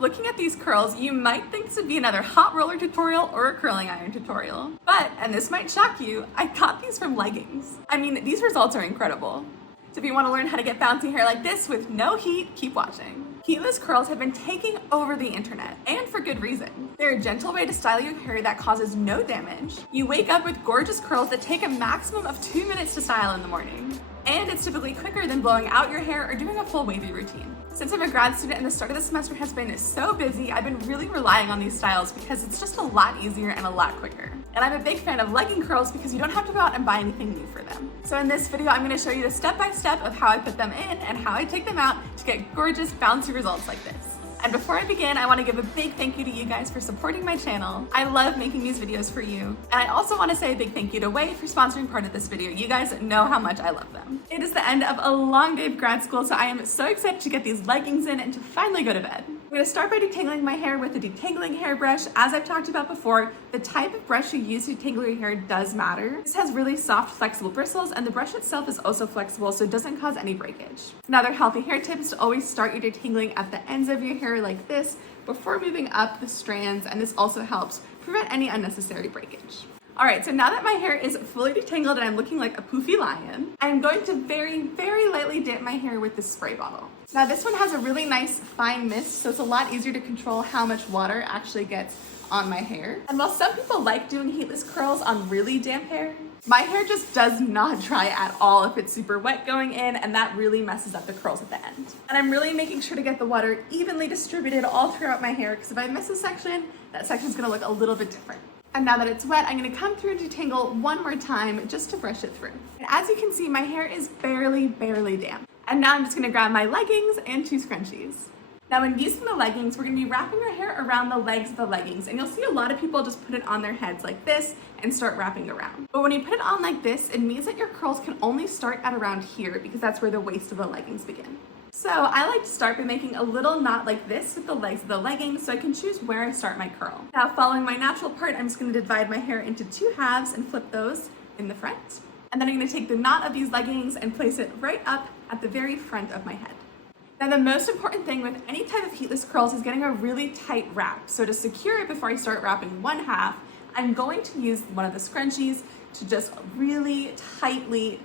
Looking at these curls, you might think this would be another hot roller tutorial or a curling iron tutorial. But, and this might shock you, I got these from leggings. I mean, these results are incredible. So if you want to learn how to get bouncy hair like this with no heat, keep watching. Heatless curls have been taking over the internet, and for good reason. They're a gentle way to style your hair that causes no damage. You wake up with gorgeous curls that take a maximum of 2 minutes to style in the morning. And it's typically quicker than blowing out your hair or doing a full wavy routine. Since I'm a grad student and the start of the semester has been so busy, I've been really relying on these styles because it's just a lot easier and a lot quicker. And I'm a big fan of legging curls because you don't have to go out and buy anything new for them. So in this video, I'm gonna show you the step-by-step of how I put them in and how I take them out to get gorgeous, bouncy results like this. And before I begin, I want to give a big thank you to you guys for supporting my channel. I love making these videos for you. And I also want to say a big thank you to Way for sponsoring part of this video. You guys know how much I love them. It is the end of a long day of grad school, so I am so excited to get these leggings in and to finally go to bed. I'm going to start by detangling my hair with a detangling hairbrush. As I've talked about before, the type of brush you use to detangle your hair does matter. This has really soft, flexible bristles, and the brush itself is also flexible, so it doesn't cause any breakage. Another healthy hair tip is to always start your detangling at the ends of your hair like this before moving up the strands, and this also helps prevent any unnecessary breakage. All right, so now that my hair is fully detangled and I'm looking like a poofy lion, I'm going to very, very lightly dip my hair with this spray bottle. Now this one has a really nice fine mist, so it's a lot easier to control how much water actually gets on my hair. And while some people like doing heatless curls on really damp hair, my hair just does not dry at all if it's super wet going in, and that really messes up the curls at the end. And I'm really making sure to get the water evenly distributed all throughout my hair, because if I miss a section, that section's gonna look a little bit different. And now that it's wet, I'm gonna come through and detangle one more time just to brush it through. And as you can see, my hair is barely damp. And now I'm just gonna grab my leggings and 2 scrunchies. Now when using the leggings, we're gonna be wrapping our hair around the legs of the leggings, and you'll see a lot of people just put it on their heads like this and start wrapping around. But when you put it on like this, it means that your curls can only start at around here because that's where the waist of the leggings begin. So I like to start by making a little knot like this with the legs of the leggings so I can choose where I start my curl. Now following my natural part, I'm just gonna divide my hair into 2 halves and flip those in the front. And then I'm gonna take the knot of these leggings and place it right up at the very front of my head. Now the most important thing with any type of heatless curls is getting a really tight wrap. So to secure it before I start wrapping one half, I'm going to use one of the scrunchies to just really tightly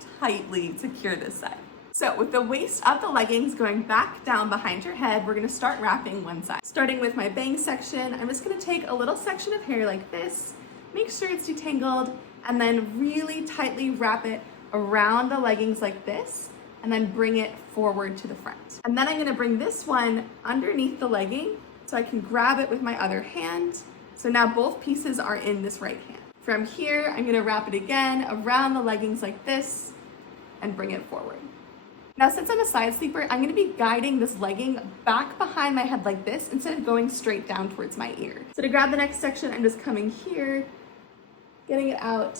secure this side. So with the waist of the leggings going back down behind your head, we're gonna start wrapping one side. Starting with my bang section, I'm just gonna take a little section of hair like this, make sure it's detangled, and then really tightly wrap it around the leggings like this, and then bring it forward to the front. And then I'm gonna bring this one underneath the legging so I can grab it with my other hand. So now both pieces are in this right hand. From here, I'm gonna wrap it again around the leggings like this and bring it forward. Now, since I'm a side sleeper, I'm gonna be guiding this legging back behind my head like this instead of going straight down towards my ear. So to grab the next section, I'm just coming here, getting it out,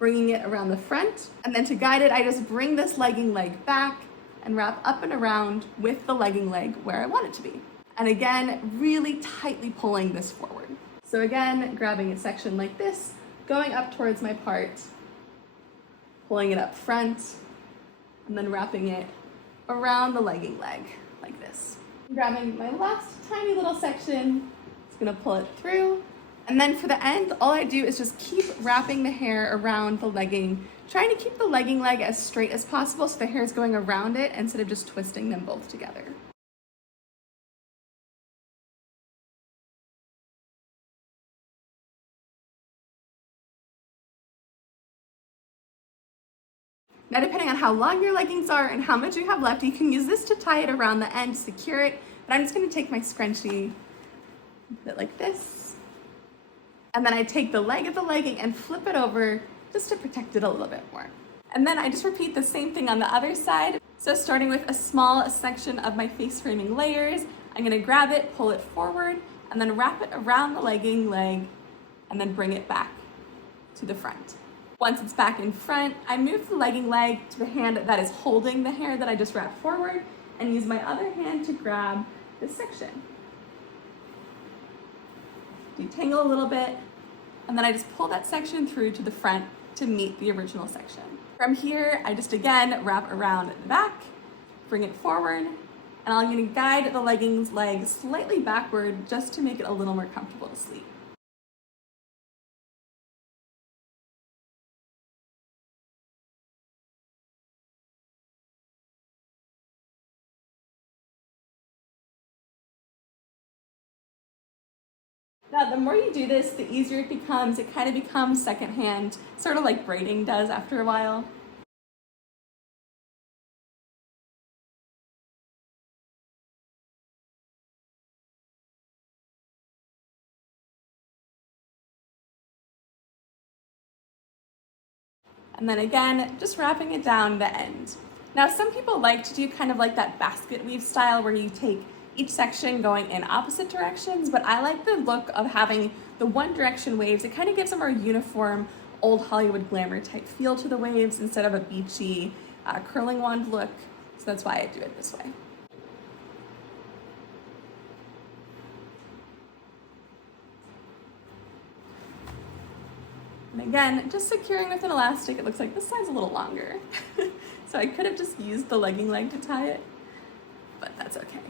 bringing it around the front, and then to guide it, I just bring this legging leg back and wrap up and around with the legging leg where I want it to be. And again, really tightly pulling this forward. So again, grabbing a section like this, going up towards my part, pulling it up front, and then wrapping it around the legging leg like this. Grabbing my last tiny little section, just gonna pull it through. And then for the end, all I do is just keep wrapping the hair around the legging, trying to keep the legging leg as straight as possible so the hair is going around it instead of just twisting them both together. Now, depending on how long your leggings are and how much you have left, you can use this to tie it around the end, secure it. But I'm just gonna take my scrunchie, put it like this. And then I take the leg of the legging and flip it over just to protect it a little bit more. And then I just repeat the same thing on the other side. So starting with a small section of my face framing layers, I'm gonna grab it, pull it forward, and then wrap it around the legging leg, and then bring it back to the front. Once it's back in front, I move the legging leg to the hand that is holding the hair that I just wrapped forward and use my other hand to grab this section. Detangle a little bit, and then I just pull that section through to the front to meet the original section. From here, I just again wrap around the back, bring it forward, And I'm gonna guide the leggings leg slightly backward just to make it a little more comfortable to sleep. Now, the more you do this, the easier it becomes. It kind of becomes secondhand, sort of like braiding does after a while. And then again, just wrapping it down the end. Now, some people like to do kind of like that basket weave style where you take each section going in opposite directions, but I like the look of having the one direction waves. It kind of gives a more uniform, old Hollywood glamour type feel to the waves instead of a beachy curling wand look. So that's why I do it this way. And again, just securing with an elastic. It looks like this side's a little longer. So I could have just used the legging leg to tie it, but that's okay.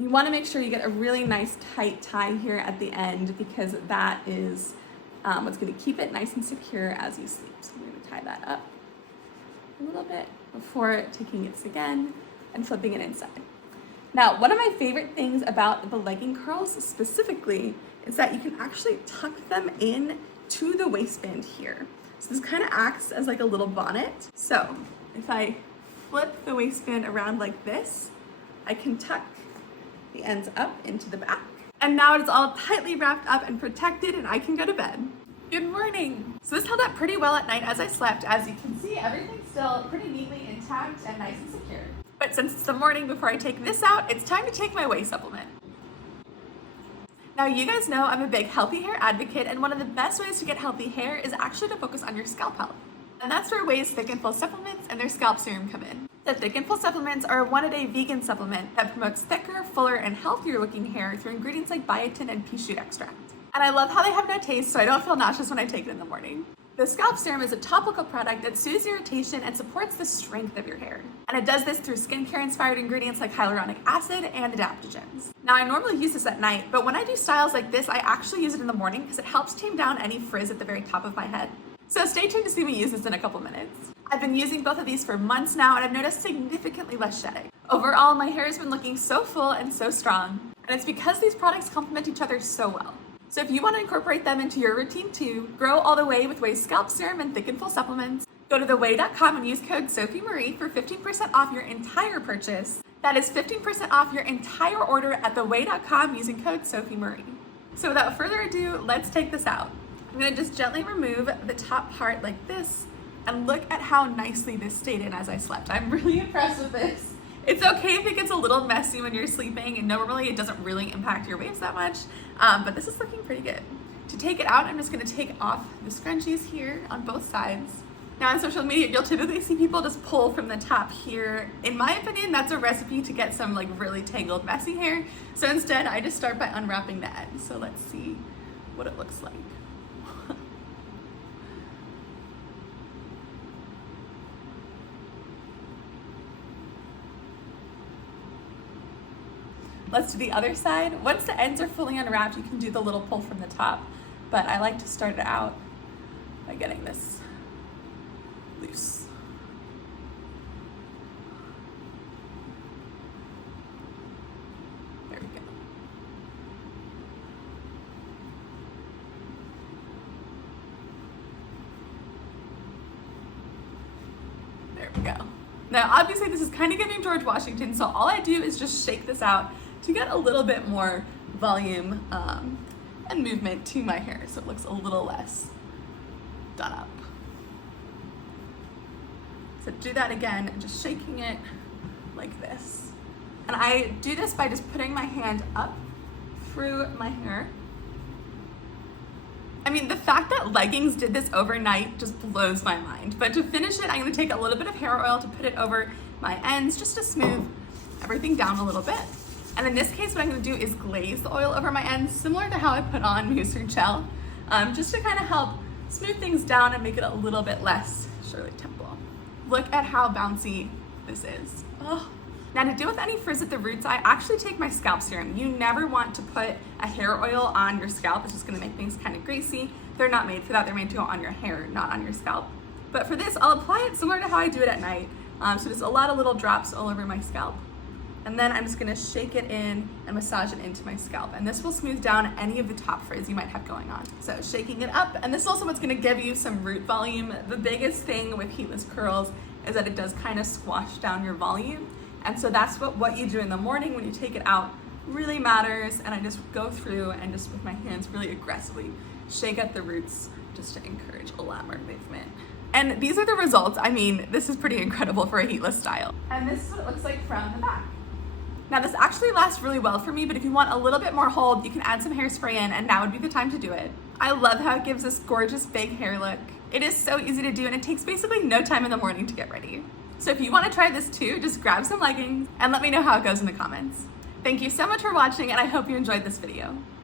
You want to make sure you get a really nice tight tie here at the end because that is what's going to keep it nice and secure as you sleep. So I'm going to tie that up a little bit before taking it again and flipping it inside. Now, one of my favorite things about the legging curls specifically is that you can actually tuck them in to the waistband here. So this kind of acts as like a little bonnet. So if I flip the waistband around like this, I can tuck the ends up into the back. And now it's all tightly wrapped up and protected and I can go to bed. Good morning. So this held up pretty well at night as I slept. As you can see, everything's still pretty neatly intact and nice and secure. But since it's the morning before I take this out, it's time to take my whey supplement. Now, you guys know I'm a big healthy hair advocate, and one of the best ways to get healthy hair is actually to focus on your scalp health. And that's where Ouai's Thick and Full supplements and their scalp serum come in. The Thick and Full supplements are a one-a-day vegan supplement that promotes thicker, fuller, and healthier looking hair through ingredients like biotin and pea shoot extract. And I love how they have no taste, so I don't feel nauseous when I take it in the morning. The scalp serum is a topical product that soothes irritation and supports the strength of your hair. And it does this through skincare-inspired ingredients like hyaluronic acid and adaptogens. Now, I normally use this at night, but when I do styles like this, I actually use it in the morning because it helps tame down any frizz at the very top of my head. So stay tuned to see me use this in a couple minutes. I've been using both of these for months now, and I've noticed significantly less shedding. Overall, my hair has been looking so full and so strong, and it's because these products complement each other so well. So if you want to incorporate them into your routine too, grow all the way with Ouai's Scalp Serum and Thick and Full supplements. Go to theouai.com and use code SophieMarie for 15% off your entire purchase. That is 15% off your entire order at theouai.com using code SophieMarie. So without further ado, let's take this out. I'm going to just gently remove the top part like this and look at how nicely this stayed in as I slept. I'm really impressed with this. It's okay if it gets a little messy when you're sleeping, and normally it doesn't really impact your waves that much, but this is looking pretty good. To take it out, I'm just gonna take off the scrunchies here on both sides. Now on social media, you'll typically see people just pull from the top here. In my opinion, that's a recipe to get some like really tangled, messy hair. So instead, I just start by unwrapping the ends. So let's see what it looks like. Let's do the other side. Once the ends are fully unwrapped, you can do the little pull from the top, but I like to start it out by getting this loose. There we go. There we go. Now, obviously this is kind of giving George Washington, so all I do is just shake this out to get a little bit more volume and movement to my hair so it looks a little less done up. So do that again, and just shaking it like this. And I do this by just putting my hand up through my hair. I mean, the fact that leggings did this overnight just blows my mind. But to finish it, I'm gonna take a little bit of hair oil to put it over my ends just to smooth everything down a little bit. And in this case, what I'm gonna do is glaze the oil over my ends, similar to how I put on mousse or gel, just to kind of help smooth things down and make it a little bit less Shirley Temple. Look at how bouncy this is. Oh. Now to deal with any frizz at the roots, I actually take my scalp serum. You never want to put a hair oil on your scalp. It's just gonna make things kind of greasy. They're not made for that. They're made to go on your hair, not on your scalp. But for this, I'll apply it similar to how I do it at night. So just a lot of little drops all over my scalp. And then I'm just gonna shake it in and massage it into my scalp. And this will smooth down any of the top frizz you might have going on. So shaking it up, and this is also what's gonna give you some root volume. The biggest thing with heatless curls is that it does kind of squash down your volume. And so that's what you do in the morning when you take it out really matters. And I just go through and just with my hands really aggressively shake at the roots just to encourage a lot more movement. And these are the results. I mean, this is pretty incredible for a heatless style. And this is what it looks like from the back. Now this actually lasts really well for me, but if you want a little bit more hold, you can add some hairspray in, and now would be the time to do it. I love how it gives this gorgeous big hair look. It is so easy to do, and it takes basically no time in the morning to get ready. So if you want to try this too, just grab some leggings and let me know how it goes in the comments. Thank you so much for watching, and I hope you enjoyed this video.